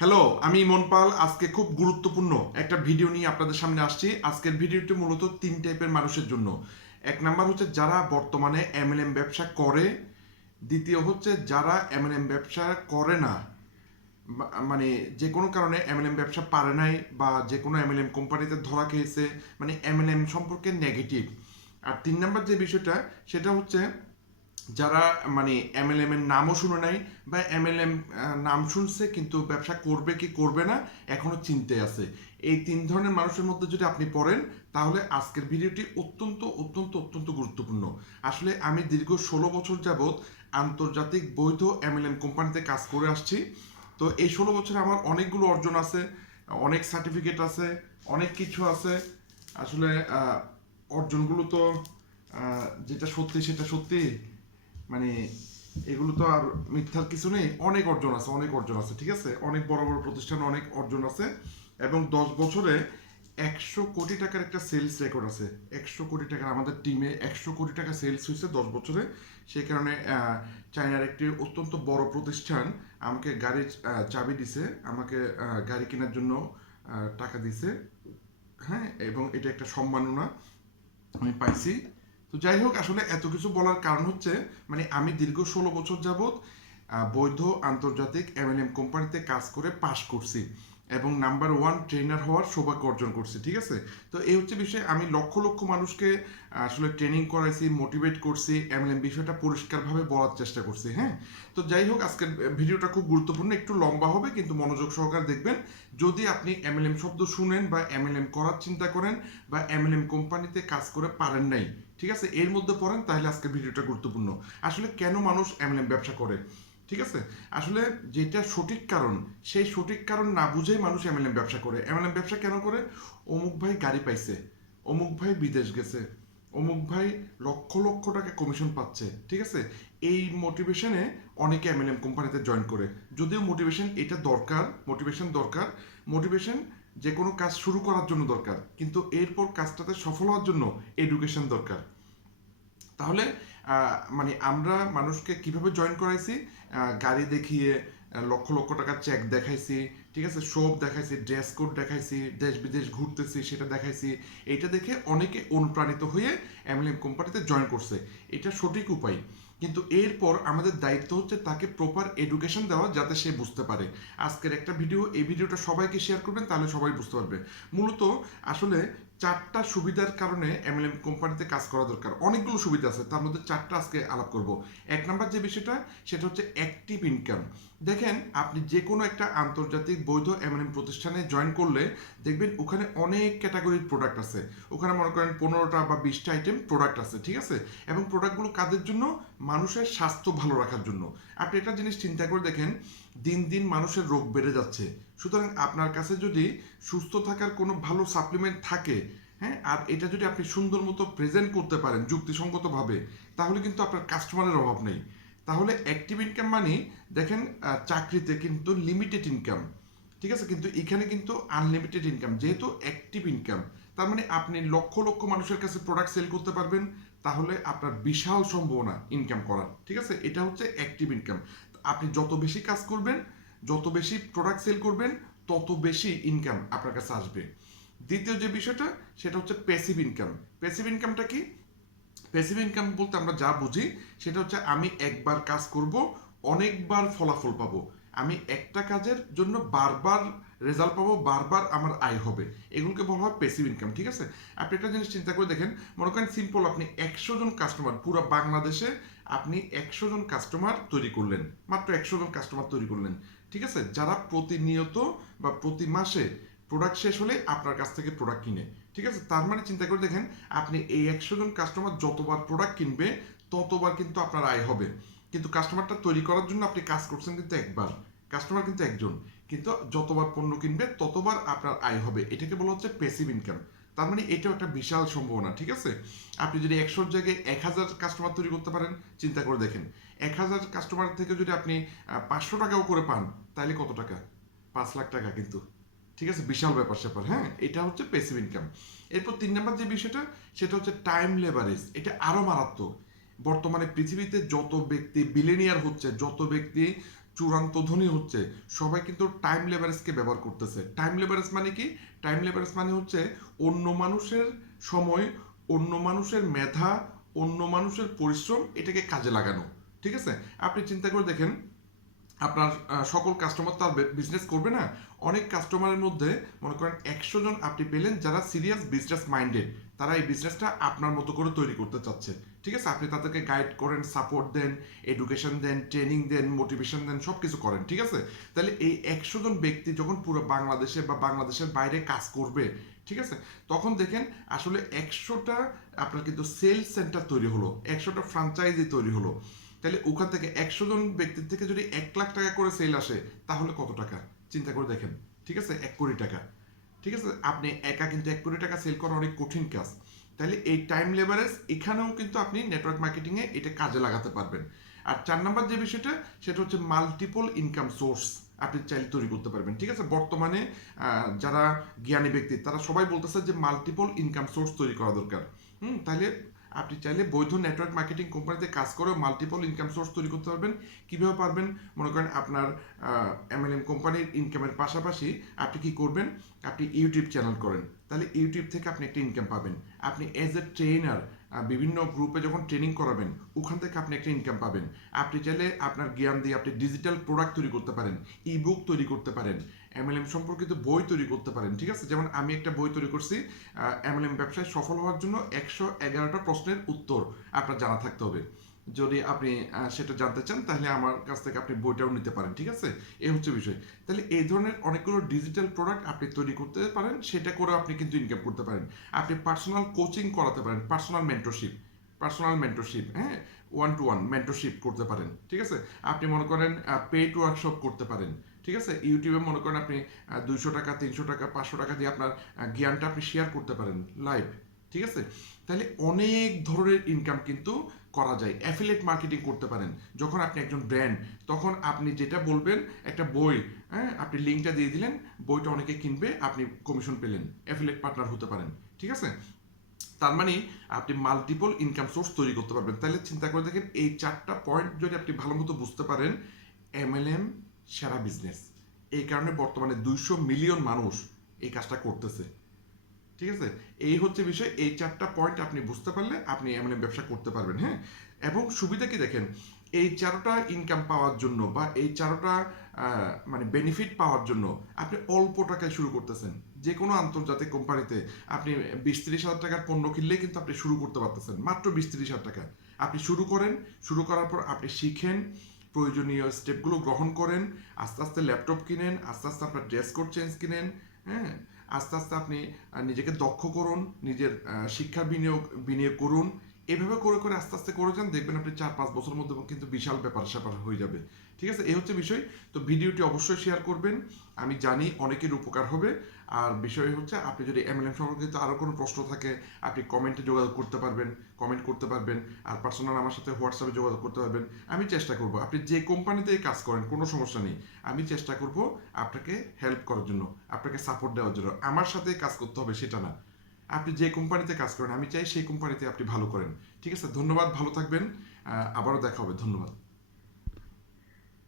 Hello আমি ইমন পাল। আজকে খুব গুরুত্বপূর্ণ একটা ভিডিও নিয়ে আপনাদের সামনে আসছি। আজকের ভিডিওটি মূলত তিন টাইপের মানুষের জন্য। এক নাম্বার হচ্ছে যারা বর্তমানে এমএলএম ব্যবসা করে। দ্বিতীয় হচ্ছে যারা এমএলএম ব্যবসা করে না। মানে যে কোনো কারণে এমএলএম ব্যবসা পারে নাই বা যে কোনো এমএলএম কোম্পানিতে ধরা খেয়েছে। মানে এমএলএম সম্পর্কে নেগেটিভ আর তিন নাম্বার যে বিষয়টা, সেটা হচ্ছে যারা মানে এমএলএম এর নামও শুনে নাই, বা এমএলএম নাম শুনছে, কিন্তু ব্যবসা করবে কি করবে না, এখনও চিনতে আছে। এই তিন ধরনের মানুষের মধ্যে যদি আপনি পড়েন, তাহলে আজকের ভিডিওটি অত্যন্ত অত্যন্ত অত্যন্ত গুরুত্বপূর্ণ। আসলে আমি দীর্ঘ ষোলো বছর যাবৎ আন্তর্জাতিক বৈধ এমএলএম কোম্পানিতে কাজ করে আসছি। তো এই ষোলো বছরে আমার অনেকগুলো অর্জন আছে, অনেক সার্টিফিকেট আছে, অনেক কিছু আছে। আসলে অর্জনগুলো তো যেটা সত্যি সেটা সত্যি মানে এগুলো তো আর মিথ্যার কিছু নেই। অনেক অর্জন আছে, অনেক অর্জন আছে, ঠিক আছে? অনেক বড় বড় প্রতিষ্ঠান অনেক অর্জন আছে এবং দশ বছরে একশো কোটি টাকার একটা সেলস রেকর্ড আছে। একশো কোটি টাকার আমাদের টিমে একশো কোটি টাকা সেলস হয়েছে দশ বছরে। সেই কারণে চায়নার একটি অত্যন্ত বড় প্রতিষ্ঠান আমাকে গাড়ির চাবি দিছে, আমাকে গাড়ি কেনার জন্য টাকা দিছে। হ্যাঁ এবং এটা একটা সম্মাননা আমি পাইছি। তো যাই হোক, আসলে এত কিছু বলার কারণ হচ্ছে মানে আমি দীর্ঘ ষোলো বছর যাবৎ বৈধ আন্তর্জাতিক এমএলএম কোম্পানিতে কাজ করে পাশ করছি এবং নাম্বার ওয়ান ট্রেনার হওয়ার সৌভাগ্য অর্জন করছি, ঠিক আছে? তো এই হচ্ছে বিষয়ে, আমি লক্ষ লক্ষ মানুষকে আসলে ট্রেনিং করাইছি মোটিভেট করছি এমএলএম বিষয়টা পরিষ্কারভাবে বলার চেষ্টা করছি হ্যাঁ? তো যাই হোক, আজকের ভিডিওটা খুব গুরুত্বপূর্ণ, একটু লম্বা হবে, কিন্তু মনোযোগ সহকারে দেখবেন, যদি আপনি এমএলএম শব্দ শুনেন বা এমএলএম করার চিন্তা করেন বা এমএলএম কোম্পানিতে কাজ করে পারেন নাই ঠিক আছে? এর মধ্যে পড়েন, তাহলে আজকের ভিডিওটা গুরুত্বপূর্ণ। আসলে কেন মানুষ এমএলএম ব্যবসা করে? ঠিক আছে? আসলে যেটা সঠিক কারণ, সেই সঠিক কারণ না বুঝেই মানুষ এমএলএম ব্যবসা করে। এমএলএম ব্যবসা কেন করে? অমুক ভাই গাড়ি পাইছে, অমুক ভাই বিদেশ গেছে, অমুক ভাই লক্ষ লক্ষ টাকা কমিশন পাচ্ছে, ঠিক আছে? এই মোটিভেশনে অনেকে এমএলএম কোম্পানিতে জয়েন করে। যদিও মোটিভেশন এটা দরকার মোটিভেশন দরকার মোটিভেশন যে কোনো কাজ শুরু করার জন্য দরকার। কিন্তু এরপর কাজটাতে সফল হওয়ার জন্য এডুকেশন দরকার। তাহলে মানে আমরা মানুষকে কীভাবে জয়েন করাইছি? গাড়ি দেখিয়ে লক্ষ লক্ষ টাকার চেক দেখাইছি, ঠিক আছে? শোপ দেখাইছি ড্রেস কোড দেখাইছি, দেশ বিদেশ ঘুরতেছি, সেটা দেখাইছি। এটা দেখে অনেকে অনুপ্রাণিত হয়ে এমএলএম কোম্পানিতে জয়েন করছে। এটা সঠিক উপায়। কিন্তু এরপর আমাদের দায়িত্ব হচ্ছে তাকে প্রপার এডুকেশন দেওয়া যাতে সে বুঝতে পারে। আজকের একটা ভিডিও এই ভিডিওটা সবাইকে শেয়ার করবেন, তাহলে সবাই বুঝতে পারবে। মূলত, আসলে চারটা সুবিধার কারণে এমএলএম কোম্পানিতে কাজ করা দরকার। অনেকগুলো সুবিধা আছে, তার মধ্যে চারটা আজকে আলাপ করব। এক নাম্বার যে বিষয়টা, সেটা হচ্ছে অ্যাক্টিভ ইনকাম দেখেন, আপনি যে কোনো একটা আন্তর্জাতিক বৈধ এমএলএম প্রতিষ্ঠানে জয়েন করলে দেখবেন ওখানে অনেক ক্যাটাগরির প্রোডাক্ট আছে। ওখানে মনে করেন পনেরোটা বা বিশটা আইটেম প্রোডাক্ট আছে, ঠিক আছে? এবং প্রোডাক্টগুলো কাদের জন্য? মানুষের স্বাস্থ্য ভালো রাখার জন্য। আপনি একটা জিনিস চিন্তা করে দেখেন, দিন দিন মানুষের রোগ বেড়ে যাচ্ছে। সুতরাং আপনার কাছে যদি সুস্থ থাকার কোনো ভালো সাপ্লিমেন্ট থাকে হ্যাঁ আর এটা যদি আপনি সুন্দর মতো প্রেজেন্ট করতে পারেন যুক্তিসঙ্গতভাবে, তাহলে কিন্তু আপনার কাস্টমারের অভাব নেই। তাহলে অ্যাক্টিভ ইনকাম মানে দেখেন চাকরিতে কিন্তু লিমিটেড ইনকাম ঠিক আছে? কিন্তু এখানে কিন্তু আনলিমিটেড ইনকাম যেহেতু অ্যাক্টিভ ইনকাম তার মানে আপনি লক্ষ লক্ষ মানুষের কাছে প্রোডাক্ট সেল করতে পারবেন, তাহলে আপনার বিশাল সম্ভাবনা ইনকাম করার, ঠিক আছে? এটা হচ্ছে অ্যাক্টিভ ইনকাম আপনি যত বেশি কাজ করবেন, যত বেশি প্রোডাক্ট সেল করবেন, তত বেশি ইনকাম আপনার কাছে আসবে। দ্বিতীয় যে বিষয়টা, সেটা হচ্ছে প্যাসিভ ইনকাম প্যাসিভ ইনকামটা কি? প্যাসিভ ইনকাম বলতে আমরা যা বুঝি, সেটা হচ্ছে আমি একবার কাজ করব, অনেকবার ফলাফল পাবো। আমি একটা কাজের জন্য বারবার রেজাল্ট পাবো, বারবার আমার আয় হবে। এগুলোকে বলা হয় প্যাসিভ ইনকাম ঠিক আছে? আপনি একটা জিনিস চিন্তা করে দেখেন, মনে করেন সিম্পল আপনি একশো জন কাস্টমার পুরো বাংলাদেশে আপনি একশো জন কাস্টমার তৈরি করলেন। মাত্র একশো জন কাস্টমার তৈরি করলেন, ঠিক আছে? যারা প্রতিনিয়ত বা প্রতি মাসে প্রোডাক্ট শেষ হলে আপনার কাছ থেকে প্রোডাক্ট কিনে। ঠিক আছে? তার মানে চিন্তা করে দেখেন, আপনি এই একশো জন কাস্টমার যতবার প্রোডাক্ট কিনবে, ততবার কিন্তু আপনার আয় হবে। কিন্তু কাস্টমারটা তৈরি করার জন্য আপনি কাজ করছেন কিন্তু একবার। কাস্টমার কিন্তু একজন। কিন্তু যতবার পণ্য কিনবে, ততবার আপনার আয় হবে। এটাকে বলা হচ্ছে প্যাসিভ ইনকাম তার মানে এটাও একটা বিশাল সম্ভাবনা, ঠিক আছে? আপনি যদি একশোর জায়গায় এক হাজার কাস্টমার তৈরি করতে পারেন, চিন্তা করে দেখেন। এক হাজার কাস্টমার থেকে যদি আপনি পাঁচশো টাকাও করে পান, তাহলে কত টাকা? পাঁচ লাখ টাকা কিন্তু। ঠিক আছে? বিশাল ব্যাপার স্যাপার হ্যাঁ? এটা হচ্ছে পেসিভ ইনকাম এরপর তিন নম্বর যে বিষয়টা, সেটা হচ্ছে টাইম লেভারেজ এটা আরও মারাত্মক। বর্তমানে পৃথিবীতে যত ব্যক্তি বিলেনিয়ার হচ্ছে, যত ব্যক্তি চূড়ান্ত ধনী হচ্ছে, সবাই কিন্তু টাইম লেবারেজকে ব্যবহার করতেছে। টাইম লেবারেজ মানে কি? টাইম লেবারেজ মানে হচ্ছে অন্য মানুষের সময়, অন্য মানুষের মেধা, অন্য মানুষের পরিশ্রম এটাকে কাজে লাগানো। ঠিক আছে? আপনি চিন্তা করে দেখেন আপনার সকল কাস্টমার তো আর বিজনেস করবে না। অনেক কাস্টমারের মধ্যে মনে করেন একশো জন আপনি পেলেন যারা সিরিয়াস বিজনেস মাইন্ডেড তারা এই বিজনেসটা আপনার মতো করে তৈরি করতে চাচ্ছে। ঠিক আছে? আপনি তাদেরকে গাইড করেন সাপোর্ট দেন এডুকেশন দেন ট্রেনিং দেন মোটিভেশন দেন সব কিছু করেন। ঠিক আছে? তাহলে এই একশো জন ব্যক্তি যখন পুরো বাংলাদেশে বা বাংলাদেশের বাইরে কাজ করবে, ঠিক আছে? তখন দেখেন আসলে একশোটা আপনার কিন্তু সেল সেন্টার তৈরি হলো, একশোটা ফ্রাঞ্চাইজি তৈরি হলো। তাহলে ওখান থেকে একশো জন ব্যক্তির থেকে যদি এক লাখ টাকা করে সেল আসে, তাহলে কত টাকা? চিন্তা করে দেখেন, ঠিক আছে? এক কোটি টাকা। ঠিক আছে? আপনি একা কিন্তু এক কোটি টাকা সেল করা অনেক কঠিন কাজ। তাহলে এই টাইম লেবারেজ এখানেও কিন্তু আপনি নেটওয়ার্ক মার্কেটিংয়ে এটা কাজে লাগাতে পারবেন। আর চার নাম্বার যে বিষয়টা, সেটা হচ্ছে মাল্টিপল ইনকাম সোর্স আপনি চাইলে তৈরি করতে পারবেন। ঠিক আছে? বর্তমানে যারা জ্ঞানী ব্যক্তি, তারা সবাই বলতেছে যে মাল্টিপল ইনকাম সোর্স তৈরি করা দরকার। হুম? তাহলে আপনি চাইলে বৈধ নেটওয়ার্ক মার্কেটিং কোম্পানিতে কাজ করে মাল্টিপল ইনকাম সোর্স তৈরি করতে পারবেন। কীভাবে পারবেন? মনে করেন আপনার এমএলএম কোম্পানির ইনকামের পাশাপাশি আপনি কি করবেন? আপনি ইউটিউব চ্যানেল করেন। তাহলে ইউটিউব থেকে আপনি একটা ইনকাম পাবেন। আপনি এজ এ ট্রেনার বিভিন্ন গ্রুপে যখন ট্রেনিং করাবেন, ওখান থেকে আপনি একটা ইনকাম পাবেন। আপনি চাইলে আপনার জ্ঞান দিয়ে আপনি ডিজিটাল প্রোডাক্ট তৈরি করতে পারেন ই বুক তৈরি করতে পারেন। এমএলএম সম্পর্কিত বই তৈরি করতে পারেন, ঠিক আছে? যেমন আমি একটা বই তৈরি করছি এমএলএম ব্যবসায় সফল হওয়ার জন্য একশো এগারোটা প্রশ্নের উত্তর আপনার জানা থাকতে হবে। যদি আপনি সেটা জানতে চান, তাহলে আমার কাছ থেকে আপনি বইটাও নিতে পারেন, ঠিক আছে? এই হচ্ছে বিষয়। তাহলে এই ধরনের অনেকগুলো ডিজিটাল প্রোডাক্ট আপনি তৈরি করতে পারেন, সেটা করে আপনি কিন্তু ইনকাম করতে পারেন। আপনি পার্সোনাল কোচিং করাতে পারেন পার্সোনাল মেন্টরশিপ পার্সোনাল মেন্টরশিপ হ্যাঁ? ওয়ান টু ওয়ান মেন্টরশিপ করতে পারেন, ঠিক আছে? আপনি মনে করেন পেড ওয়ার্কশপ করতে পারেন ঠিক আছে? ইউটিউবে মনে করেন আপনি দুইশো টাকা, তিনশো টাকা, পাঁচশো টাকা দিয়ে আপনার জ্ঞানটা আপনি শেয়ার করতে পারেন লাইভ ঠিক আছে? তাহলে অনেক ধরনের ইনকাম কিন্তু করা যায়। অ্যাফিলেট মার্কেটিং করতে পারেন। যখন আপনি একজন ব্র্যান্ড তখন আপনি যেটা বলবেন, একটা বই হ্যাঁ আপনি লিঙ্কটা দিয়ে দিলেন, বইটা অনেকে কিনবে, আপনি কমিশন পেলেন অ্যাফিলেট পার্টনার হতে পারেন, ঠিক আছে? তার মানে আপনি মাল্টিপল ইনকাম সোর্স তৈরি করতে পারবেন। তাহলে চিন্তা করে দেখেন, এই চারটা পয়েন্ট যদি আপনি ভালো মতো বুঝতে পারেন এমএলএম সেরা বিজনেস এই কারণে বর্তমানে দুইশো মিলিয়ন মানুষ এই কাজটা করতেছে। ঠিক আছে? এই হচ্ছে বিষয়, এই চারটা পয়েন্ট আপনি বুঝতে পারলে আপনি এমএলএম ব্যবসা করতে পারবেন হ্যাঁ? এবং সুবিধা কি দেখেন? এই চারোটা ইনকাম পাওয়ার জন্য বা এই চারোটা মানে বেনিফিট পাওয়ার জন্য আপনি অল্প টাকায় শুরু করতেছেন। যে কোনো আন্তর্জাতিক কোম্পানিতে আপনি বিশ তিরিশ হাজার টাকার পণ্য কিনলে কিন্তু আপনি শুরু করতে পারতেছেন। মাত্র বিশ তিরিশ হাজার টাকা আপনি শুরু করেন, শুরু করার পর আপনি শিখেন প্রয়োজনীয় স্টেপগুলো গ্রহণ করেন, আস্তে আস্তে ল্যাপটপ কিনেন, আস্তে আস্তে আপনার ড্রেস কোড চেঞ্জ কিনেন হ্যাঁ? আস্তে আস্তে আপনি নিজেকে দক্ষ করুন, নিজের শিক্ষা বিনিয়োগ বিনিয়োগ করুন এভাবে করে করে আস্তে আস্তে করে যান, দেখবেন আপনি চার, পাঁচ বছরের মধ্যে কিন্তু বিশাল ব্যাপার স্যাপার হয়ে যাবে। ঠিক আছে? এই হচ্ছে বিষয়। তো ভিডিওটি অবশ্যই শেয়ার করবেন। আমি জানি অনেকের উপকার হবে। আর বিষয় হচ্ছে, আপনি যদি এমএলএম সম্পর্কিত আরও কোনো প্রশ্ন থাকে, আপনি কমেন্টে যোগাযোগ করতে পারবেন কমেন্ট করতে পারবেন, আর পার্সোনাল আমার সাথে হোয়াটসঅ্যাপে যোগাযোগ করতে পারবেন। আমি চেষ্টা করব। আপনি যে কোম্পানিতেই কাজ করেন, কোনো সমস্যা নেই। আমি চেষ্টা করব আপনাকে হেল্প করার জন্য, আপনাকে সাপোর্ট দেওয়ার জন্য। আমার সাথে কাজ করতে হবে, সেটা না। আপনি যে কোম্পানিতে কাজ করেন, আমি চাই সেই কোম্পানিতে আপনি ভালো করেন। ঠিক আছে? ধন্যবাদ, ভালো থাকবেন। আবারও দেখা হবে। ধন্যবাদ।